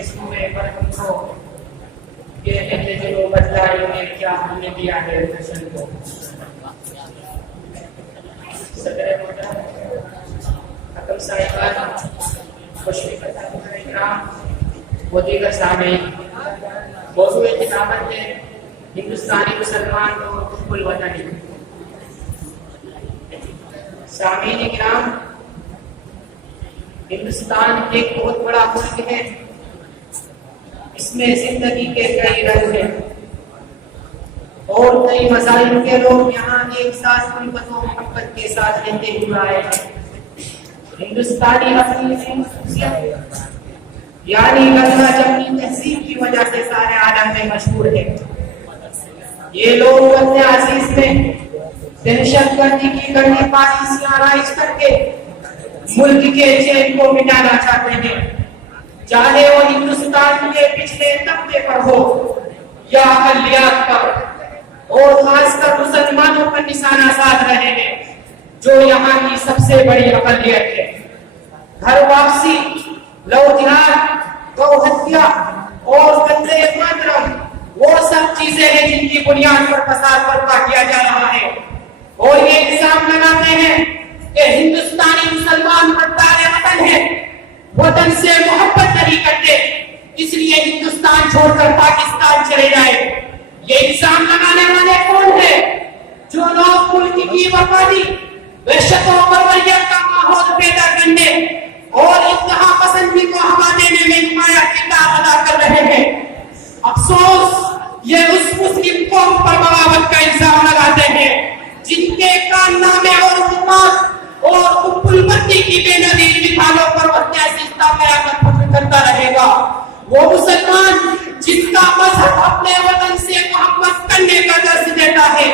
کے سوئے پر ہم کو یہ کہتے جو بدلائی میں کیا ہم نے دیا ہے فیشن کو. صدر محترم حکم صاحبان، خوشبخت اکرام و دیگر سامعین، موضوع خطابت ہے ہندوستانی مسلمان اور حب الوطنی. سامعین اکرام، ہندوستان ایک بہت بڑا ملک ہے. اس میں زندگی کے کئی رنگ ہیں اور کئی مذاہب کے لوگ یہاں ایک ساتھ محبت و محبت کے ساتھ رہتے ہوئے آئے ہیں. ہندوستانی اپنی خصوصیت یعنی گنگا جمنی تہذیب کی وجہ سے سارے عالم میں مشہور ہے. یہ لوگ وطن عزیز میں دہشت گردی کی گندی پالیسیاں رائج کر کے ملک کے چین کو مٹانا چاہتے ہیں، چاہے وہ ہندوستان کے پچھلے طبقے پر ہو یا اقلیت پر، اور خاص کر مسلمانوں پر نشانہ سادھ رہے ہیں جو یہاں کی سب سے بڑی اقلیت ہے. گھر واپسی، لو جہاد، گو ہتیا اور قتل ماترم وہ سب چیزیں ہیں جن کی بنیاد پر فساد برپا کیا جا رہا ہے. اور یہ الزام لگاتے ہیں کہ ہندوستانی مسلمان غدار وطن ہے، وطن سے محبت نہیں کرتے، اس لیے ہندوستان چھوڑ کر پاکستان چلے جائے. یہ الزام لگانے والے کون ہیں؟ جو لوگ ملک کی وفادی، وحشت و پروریت کا ماحول پیدا کرنے اور انتہا پسندی کو ہوا دینے میں نمایاں کردار ادا کر رہے ہیں. افسوس یہ اس مسلم قوم پر بغاوت کا الزام لگاتے ہیں جن کے کارنامے اور خدمات اور حب الوطنی کی بے نظیر مثالوں پر وقت ایسا قیامت فخر کرتا رہے گا. وہ مسلمان جن کا مذہب اپنے وطن سے محبت کرنے کا درس دیتا ہے،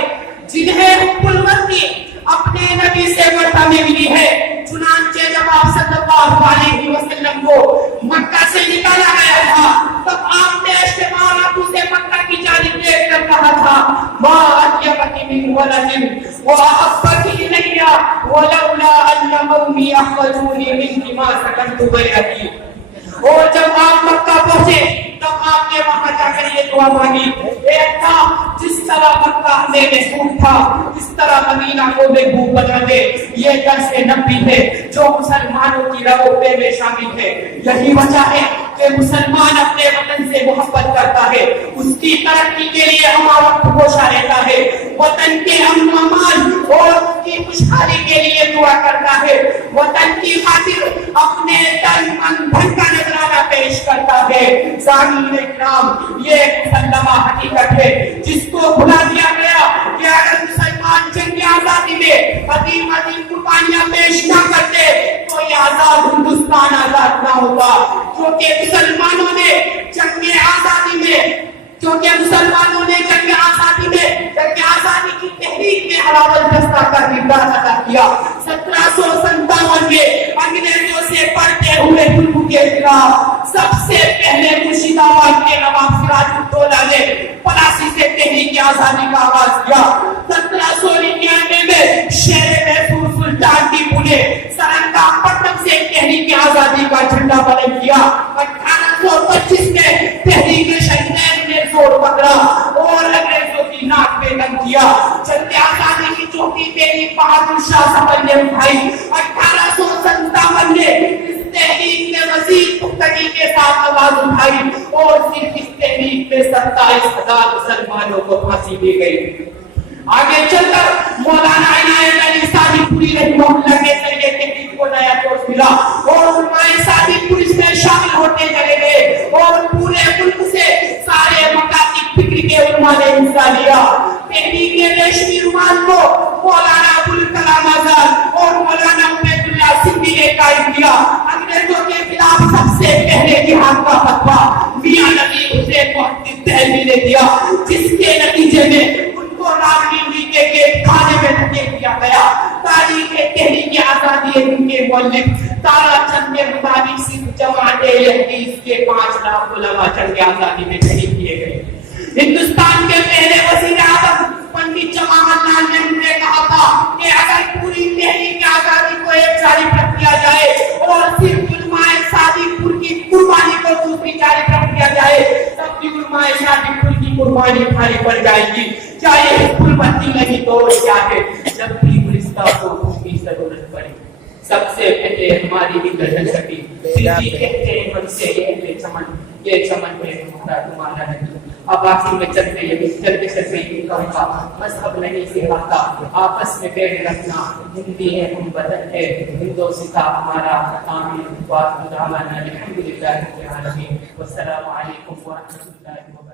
جنہیں حب الوطنی اپنے نبی سے مرتبہ ملی ہے. چنانچہ جب آپ صلی اللہ علیہ وسلم کو مکہ سے نکالا گیا تھا تب آپ نے اشتباہات سے مکہ کی جانب دیکھ کر کہا تھا ما اطیبک من ولد واحبک الی ولولا ان قومی اخرجونی من ما سکنت بیتی. اور جب آپ مکہ پہنچے تب آپ نے وہاں جا کر یہ دعا مانگی، اے اللہ جس طرح مکہ ہمیں محبوب تھا اس طرح مدینہ کو محبوب بنا دے. یہ درس نبی ہے جو مسلمانوں کی روح میں شامل ہے. یہی وجہ ہے کہ مسلمان اپنے وطن سے محبت کرتا ہے، اس کی ترقی کے لیے ہمارا کوشاں رہتا ہے، وطن کے امن و امان اور اس کی خوشحالی کے لیے دعا کرتا ہے، وطن کی خاطر اپنے تن من دھن کا نذرانہ پیش کرتا ہے. سامعین اکرام، یہ ایک مسلمہ حقیقت ہے جس کو بھلا دیا گیا کہ اگر مسلمان جنگ آزادی میں عظیم عظیم قربانیاں پیش نہ کرتے تو یہ آزاد ہندوستان آزاد نہ ہوتا. کیونکہ مسلمانوں نے جنگ آزادی کی تحریک میں حلاوت دستہ کا کردار ادا کیا. 1757 میں انگریزوں سے پڑھتے ہوئے ملک کے خلاف سب سے پہلے مرشدآباد کے نواب سراج الدولہ نے پلاسی سے تحریک آزادی کا آغاز کیا. 1799 میں شیر محفوظ سلطان ٹیپو نے سرنگا پٹنم سے تحریک آزادی کا جھنڈا بلند کیا. 1825 میں تحریک شہید نے زور پکڑا اور انگریزوں کی ناک پہ دم کیا. جنگ آزادی کی چوکی میری بہادر شاہ سفر نے اٹھائی. 1857 میں اس تحریک نے مزید پختگی کے ساتھ آواز اٹھائی اور صرف اس تحریک میں 27,000 مسلمانوں کو پھانسی دی گئی. آگے چل کر مولانا عنایت علی صادق پوری رحمہ اللہ کے ذریعے تحریک کو نیا جوش ملا اور علماء صادق پور اس میں شامل ہوتے چلے گئے اور پورے ملک سے سارے مکاتب فکر کے علماء نے حصہ لیا. تحریک ریشمی رومال کو مولانا ابوالکلام آزاد اور مولانا عبید اللہ سندھی نے قائم کیا. انگریزوں کے خلاف سب سے پہلے جہاد کا فتویٰ میاں نبی حسین محمد دہلوی نے دیا، جس کے نتیجے میں راولپنڈی کے کھانے میں دھکیل دیا گیا. تاریخ تحریک آزادی ان کے مؤلف تارا چند کے مطابق صرف جماعت اہل حدیث کے 5 لاکھ علماء جنگ آزادی میں شہید کیے گئے. ہندوستان کے پہلے وزیر اعظم پنڈت جواہر لال نہرو نے کہا تھا کہ اگر پوری تحریک آزادی کو ایک جانب رکھ دیا جائے اور صرف علماء صادق پور کی قربانی کو دوسری جانب رکھ دیا جائے تب بھی علماء شادی پھول کی قربانی اٹھانی پڑ جائے گی، چاہے پھول بتی نہیں تو کیا ہے، جب بھی گلستہ کو اس کی ضرورت پڑے سب سے پہلے ہماری بھی گردن کٹی، پھر بھی کہتے ہیں ہم سے یہ چمن پہ تمہارا نہیں۔ اب آخر میں چلتے یہ کہوں گا، مذہب نہیں سکھاتا آپس میں پیڑ رکھنا، ہندی ہے ہم بدن ہے، ہندو سکھا ہمارا آمین، وآخر دعوانا الحمدللہ رب العالمین، والسلام علیکم ورحمۃ اللہ وبرکاتہ۔